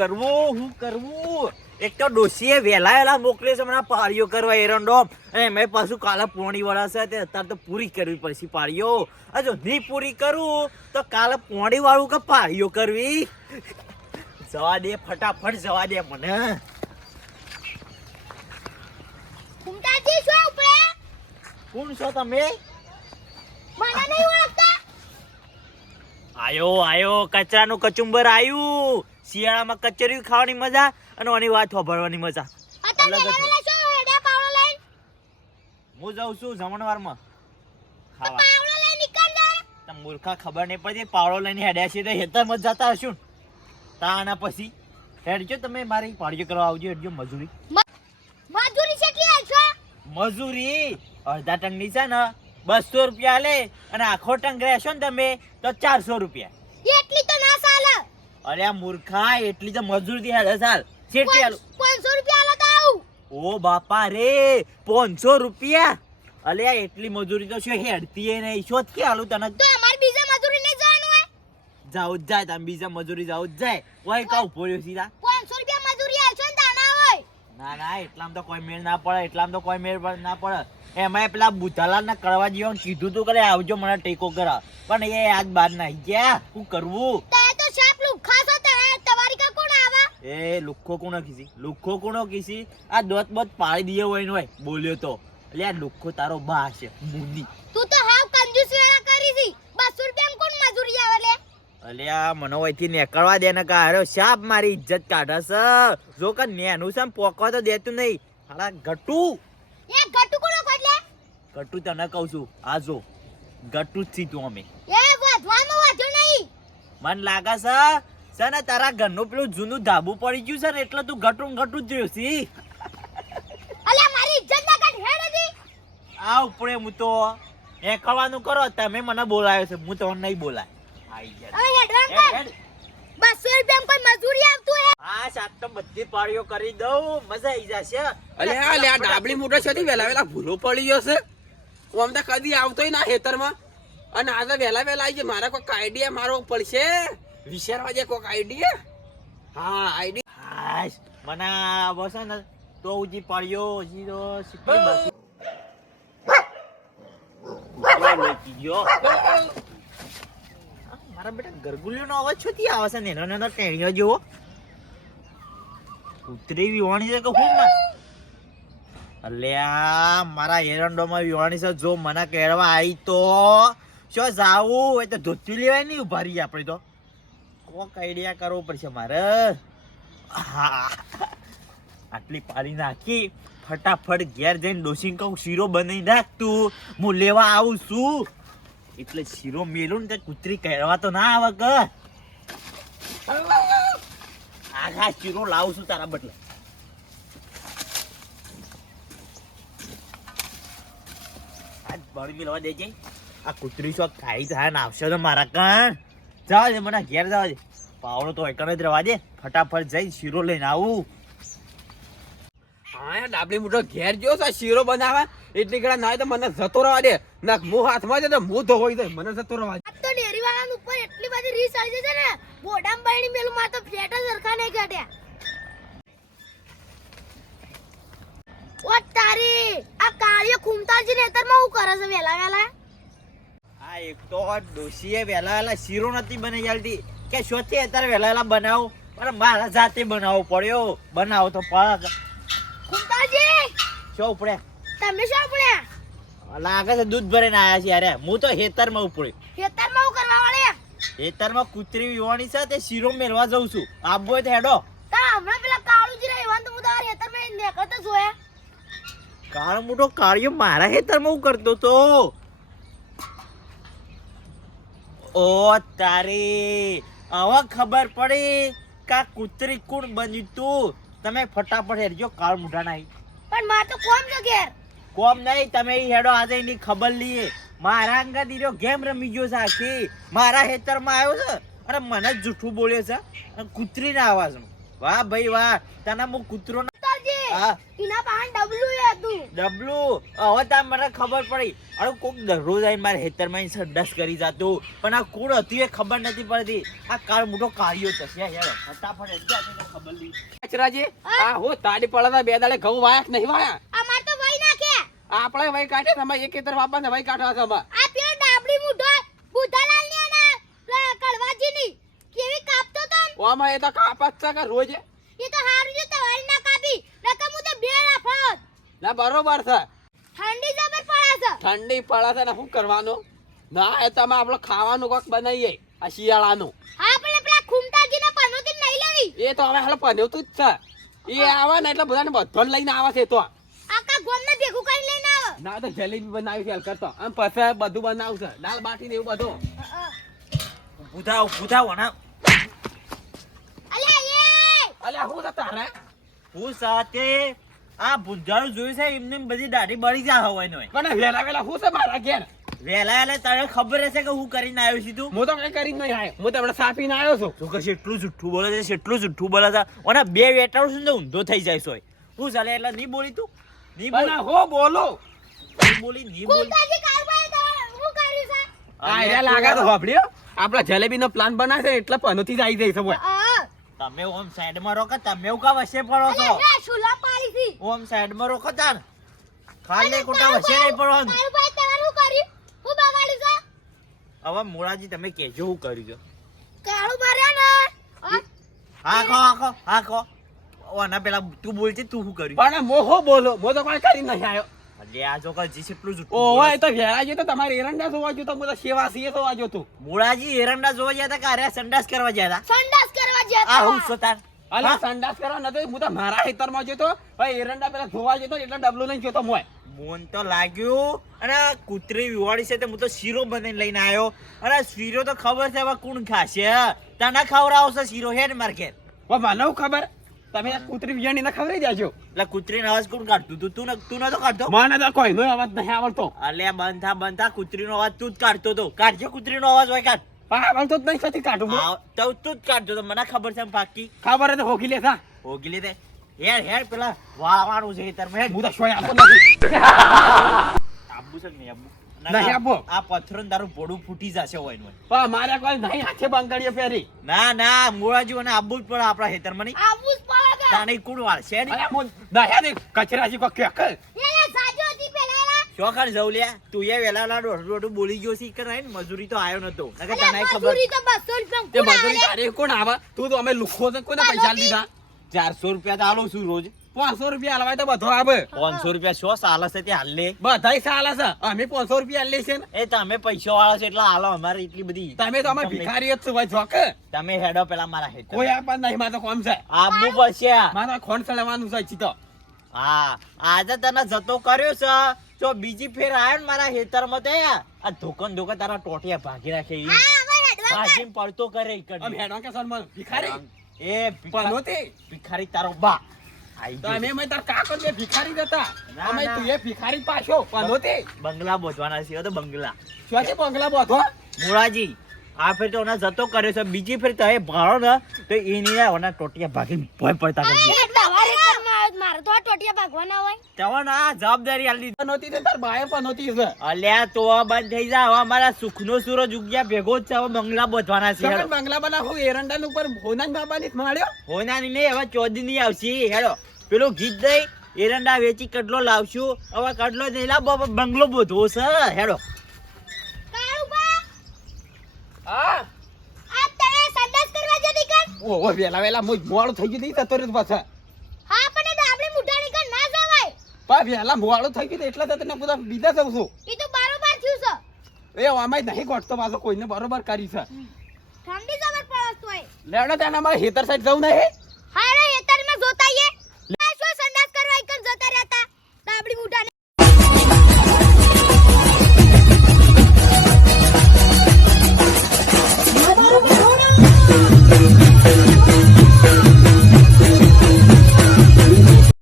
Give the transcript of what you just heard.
કરવું? હું કરવું? એક તો ડોશીએ વહેલા વહેલા મોકલે છે મને પાળીઓ કરવા એરંડો એ મેં પાછું કાલે પોણી વળાશે તે અત્યારે તો પૂરી કરવી પડશે પાળીઓ. જો નહીં પૂરી કરું તો કાલે પોણી વાળું કે પાળીઓ કરવી? જવા દે ફટાફટ જવા દે મને. શું કોણ છો તમે? મને નહીં ઓળખતા. આયો આયો કચરાનું કચુંબર આયું. શિયાળામાં કચરિયું ખાવાની મજા અને આની વાત સાંભળવાની મજા. હું જાઉં છું જમણવારમાં. તો ખાવા. મૂર્ખા ખબર નહીં પડતી પાવડો લઈને હેડ્યા છે તો હેતરમાં મત જતા હશું ને. તાના પછી. હેડજો તમે મારી પાડજો કરવા આવજો હેડજો મજૂરી. મજૂરી કેટલી આલશો મજૂરી? અડધા ટંગની છે ને બસો રૂપિયા લે અને આખો ટંગ રહેશો ને તમે તો ચારસો રૂપિયા. તો અરે આ મૂર્ખા એટલી તો મજૂરી હેડે સાલ શેઠી આલું. પાંચસો રૂપિયા આલો આવું. ઓ બાપા રે પાંચસો રૂપિયા? અલે આ એટલી મજૂરી તો શું હેડતી એ નહીં? શોધ કે આલું તને? તો અમાર બીજા મજૂરી ને જવાનું હે. જાવ જ જાય તમે બીજા મજૂરી જાવ જ જાય. કોઈ કાઉ ઊભો સીધા? પાંચસો રૂપિયા મજૂરી આલશો ને તાના હોય. ના ના એટલામાં તો કોઈ મેળ ના પડે એટલામાં તો કોઈ મેળ ના પડે. એમાં પેલા બુધાલાલ ના કરવા જેવા કીધું તું કરે આવજો મને ટેકો કરા પણ એ આજ બાર ના ગયા. શું કરવું? લુખા છો તે તમારી કા કોણ આવા? એ લુખ્ખો કોનો કીસી લુખ્ખો કોનો કીસી આ દોત બોત પાડી દીયો હોય ને હોય બોલ્યો તો. એટલે આ લુખો તારો બા છે મુદી. તું તો હાવ કંજૂસ વેળા કરી છી. 200 રૂપિયા કોણ મજૂરી આવે લે? અલ્યા મને હોયથી નેકળવા દે ને કા અરે શાપ મારી ઇજ્જત કાઢે છે જો કે નેનું છે પોકો તો દેતું નહીં. હાલા ગટુ. એ ગટુ કોનો કોટલે ગટુ તને કહું છું આ જો. ગટુ છી તું અમે. એ મન લાગે છે છે ને તારા ઘરનું પેલું જૂનું ધાબુ પડી ગયું છે ને એટલે તું ઘટું ઘટું જ રહ્યો છી. અલ્યા મારી ઇજ્જત ના કાઢ હેડ હજી આ ઉપરે હું તો એ કરવાનું કરો તમે મને બોલાયો છે હું તમને નહીં બોલાય. આઈ ગયા. બસો રૂપિયા કોઈ મજૂરી આવતું હે હા સાત તો બધી પાળીઓ કરી દઉં મજા આવી જશે. અલે આ લે આ ડાબલી મોટો છે વેલા વેલા ભૂલો પડી ગયો છે. હું અમને તો કદી આવતોય ના ખેતરમાં. અને આજે વહેલા વહેલા આવી જાય મારા કોઈક આઈડિયા મારો પડશે. વિચારવા જાય કોઈક આઈડિયા હા આઈડિયા મને બસ ને તો ઉજી પાડ્યો. હજી તો બાકી. મારા બેટા ગરગુલિયોનો અવાજ છોથી આવે છે ને? નાનો નાનો ટેણીઓ જેવો. કૂતરી વિવાણી છે કે હું અલ્યા મારા એરંડોમાં વિવાણી છે. જો મને કહેવા આવી તો શું જાવું એ તો ધોતી લેવાય નહીં ઊભા રહીએ આપણે તો. કોક આઈડિયા કરવો પડશે મારે. આટલી પાડી નાખી, ફટાફટ ઘેર જઈને ડોસીને કહું, શીરો બનાવી નાખ તું. હું લેવા આવું છું. એટલે શીરો મેલું ને તે કૂતરી કહેવા તો ના આવે કે. આખા શીરો લાવું છું તારા બદલે. આજ બળી મેળવા દેજે. આ કૂતરી શોખ ખાઈ થાય ને આવશે તો મારા કણ જવા દે મને ઘેર જવા દે પાવડો તો એકણ જ રહેવા દે. ફટાફટ જઈ શીરો લઈને આવું. હા ડાબલી મોટો ઘેર છે શીરો બનાવવા એટલી ઘણા ના તો મને જતો રહેવા દે. ના મું હાથમાં છે તો મું ધોવાઈ જાય. મને જતો રહેવા દે. તો ડેરી વાળાનું ઉપર એટલી બધી રીસ આવી છે ને બોડામ બાયણી મેલું માર તો ફેટ જ સરખા નહીં કાઢ્યા ઓ તારી આ કાળિયો ખુમતાજી નેતરમાં હું કરે છે વેલા વેલા આ એક તો ડોશીએ વહેલા વહેલા શીરો નથી બનાવી ચાલતી કે શોથી અત્યારે વહેલા વહેલા બનાવો. પણ મારા જાતે બનાવવો પડ્યો. બનાવો તો પગ ખુમતાજી શું ઉપડે? તમે શું પડ્યા લાગે છે દૂધ ભરીને આયા છે હું તો હેતરમાં ઉપડ્યો. હેતરમાં હું કરવા વાળે? હેતરમાં કૂતરી વિવાણી છે તે શીરો મેળવા જઉં છું. આબો તો હેડો. તા હમણાં પેલા કાળુજી રહ્યા એવા હું તમારા ખેતરમાં નીકળતો જોયા કાળ મોટો કાર્ય મારા હેતરમાં હું કરતો તો. ઓ તારી હવે ખબર પડી કે કૂતરી કોણ બન્યું તું? તમે ફટાફટ હેરજો કાળ મૂઢા નાઈ. પણ માં તો કોમ જો ઘેર? કોમ નહીં તમે ઈ હેડો આજે એની ખબર લીએ મારા અંગા દીરો ગેમ રમી ગયો છે આખી. મારા હેતરમાં આવ્યો છે. અને મને જૂઠું બોલ્યો છે. અને કૂતરીના અવાજમાં. વાહ ભાઈ વાહ તને હું કૂતરો હા. એના પાન ડબલું એ હતું. ડબલું? હવે તાર મને ખબર પડી. અરે કોક દરરોજ આવીને મારે હેતરમાં સંડાસ કરી જાતું. પણ આ કોણ હતી એ ખબર નથી પડતી. આ કાળ મોટો કાર્યો થશે યાર ફટાફટ એટલે ખબર નહીં. કચરાજી આ હો તાડી પડે બે દાડે ઘઉં વાયા નહીં વાયા? અમાર તો વઈ નાખે. આપણે વઈ કાઢે તમે એક ખેતર વાપા ને વઈ કાઢવા તમે આ પેલો ડાબડી મુઢો બુધાલાલની અને કડવાજી ની કેવી કાપતો તો ઓમાં એ તો કાપત છે કે રોજ? એ તો હારું છે તવારી ના કાપી નકર હું તો બે લાફાત ના બરોબર છે. ઠંડી જબર પડે છે. ઠંડી પડે છે ને શું કરવાનું? ના એ તમે આપણે ખાવાનું કોક બનાવીએ આ શિયાળાનું. હા પણ પેલા ખુમતાજી ના પનોતી નહીં લેવી. એ તો હવે હાલ પન્યું જ છે. એ આવે ને એટલે બધાને બધો લઈને આવે છે તો. આખા ગોમ ને ભેગું કરી લઈને આવે. ના તો જલેબી બનાવી છે હાલ કરતો આમ પછી બધું બનાવશે. દાળ બાટી ને એવું બધું. બુધાવ બુધાવ ના અલ્યા એ! અલ્યા શું છે તારે? હું સાથે આ ભૂંજાળું જોયું છે એમને બધી દાઢી બળી જા હોય નો પણ વેલા વેલા હું છે મારા ઘેર? વેલા વહેલા તને ખબર હશે કે હું કરીને આવ્યો છું તું? હું તો કઈ કરી જ નહીં આવ્યો. હું તમને સાપીને આવ્યો છું. તું કશે એટલું જુઠ્ઠું બોલે છે એટલું જુઠ્ઠું બોલે છે. અને બે વેટાડું છું ને ઊંધો થઈ જાય છે હું ચાલે? એટલે નહીં બોલી તું? નહીં બોલી. હો બોલો? નહીં બોલી નહીં બોલી. તો આ એરિયા લાગે તો હોભળ્યો આપડા જલેબીનો પ્લાન બનાવે છે એટલે પનોથી જ આવી હા તમે ઓમ સાઈડમાં રોકે તમે એવું કા વચ્ચે પડો છો? એ શુલા પાડી થી રોકો તાર. ખાલી ખોટા વસે નહીં પડવાનું. કારભાઈ તમારું શું કર્યું. હું બગાડ્યું છે હવે મોરાજી તમે કેજો હું કર્યું કાળું ભર્યા ને? આખો હા ખો હા ખો ઓના પેલા તું બોલતી તું શું કર્યું? પણ મોહો બોલો? મો તો કોઈ કરી નહીં આવ્યો. એટલે આ જો જી જુઠ્ઠું ઓવે બોલે તો વેળા જો તો તમારે એરંડા જોવા જો તો હું તો સેવા સીએ જોવા જો તું. મોરાજી એરંડા જોવા ગયા હતા કે સંડાસ કરવા ગયા હતા? સંડાસ કરવા જતા આ હું છો તાર? અલા સંડાસ કરવા નતો હું તો મારા ખેતરમાં જોતો ભાઈ એરંડા પેલા ધોવા જતો એટલે ડબલું લઈને જોતો મોય મોન તો લાગ્યું. અને કૂતરી વિવાડી છે તે હું તો શીરો બની લઈને આવ્યો. અને શીરો તો ખબર છે હવે કોણ ખાશે તને ખવડાવશે શીરો હેડ માર્કેટ મને ખબર? તમે કૂતરી બિયાણી ને ખવડાવી દેજો. એટલે કૂતરી અવાજ કોણ કાઢતું? તું તું ન- તું નતો કાઢતો? મને તો કોઈનો અવાજ નહીં આવડતો. અલે બંધ થા બંધ થા કૂતરીનો અવાજ તું જ કાઢતો તો. કાઢજો કૂતરીનો અવાજ હોય કાઢ. પણ આવડતો નહીં સતી કાઢું હું. તો તું જ કાઢતો તો મને ખબર છે પાકી. ખબર હતી હોગી લેતા હોગી લીધે હેર હેર પેલા વાળવાનું છે તર હેડ હું તો શોય આપો નથી. આબુ છે નહીં આબુ? નહીં આબુ. આ પથ્થરો ને તારું પોડું ફૂટી જશે હોય ને પા પણ મારે કોઈ નહીં હાથે બંગડીઓ ફેરી ના ના મોળાજી અને આબુ જ પડે આપણા હેતર મની આબુ જ પડે તાણી કુણ વાળશે નહીં. અરે મો ને કચરાજી કો કે એલા જવું લ્યા તું એ વેલા ના દોઢ દોઢ બોલી ગયો છે કે નહીં મજૂરી તો આવ્યો નતો. નકર તને ખબર મજૂરી તો 200 રૂપિયા તે કોણ મજૂરી તારે કોણ આવે? તું તો અમે લુખો તો કોને પૈસા લીધા? ચારસો રૂપિયા તો આલો છું રોજ. પાંચસો રૂપિયા આલવાય તો બધો આવે. પાંચસો રૂપિયા શો સાલ છે તે હાલે લે. બધાય સાલા છે અમે પાંચસો રૂપિયા લે છે ને. એ તમે પૈસા વાળા છો એટલે હાલો અમારે એટલી બધી તમે તો અમે ભિખારી જ છો ભાઈ જોક તમે હેડો પેલા મારા હેડ કોઈ આપણ નહીં મારે તો કોમ છે. આબુ પડશે મારા ખોંડ ચડવાનું છે ચીતો હા આજે તને જતો કર્યો છે. જો બીજી ફેર આયો ને મારા ખેતરમાં તો. આ ધોકન ધોકન તારા ટોટિયા ભાગી રાખે ઈ. હા હવે હેડવા ભાગીને પડતો કરે ઈ. કે ભિખારી? એ ભિખા- પનોતી ભિખારી તારો બા. તો ગયો. અમે અમે તાર કાકો બે ભિખારી હતા અમે તું એ ભિખારી પાછો પનોતી બંગલા બોધવાના છે તો બંગલા. બંગલા બધો? મુળાજી આ ફેર તો ઓના જતો કર્યો છે. બીજી ફેર તો એ ભાળો ને તો એની ને ઓના ટોટિયા ભાગીને ભય પડતા એ તમારે ઘરમાં આવ્યો તો મારે તો આ ટોટિયા ભાગવાના હોય. તવન આ જવાબદારી આલી તે તાર પણ પનોતી છે. અલ્યા તો આ બંધ થઈ જા. હવે અમારા સુખનો સૂરજ ઉગ્યા ભેગો જ છે. હવે બંગલા બોધવાના છે હેડો. બંગલા બના હું એરંડા ઉપર હોનાન બાબાની માળ્યો? હોનાની નહીં હવે ચોદી નહીં આવશે હેડો. પેલું ગીત દઈ એરંડા વેચી કડલો લાવશું. હવે કડલો નહીં લાવ બાબા બંગલો બોધવો છે હેડો. કાળુબા હા. ઓહો વેલા વેલા મોજ મોડું થઈ ગયું નહીં તતો પાછા. પા વેલા મોવાળો થઈ ગયો એટલે તને બધા બીજા થઉં છું. એ તો બરોબર થયું છે. એ આમાંય નહીં ગોઠતો પાછો કોઈને બરોબર કરી છે. ઠંડી જબર પડસ તોય. લેડો તાના મારે હેતર સાઈડ જવું નહીં હારે હેતરમાં જોતાઈએ આ શું સંડાસ કરવા એકમ જતા રહેતા? દાબડી મુઠા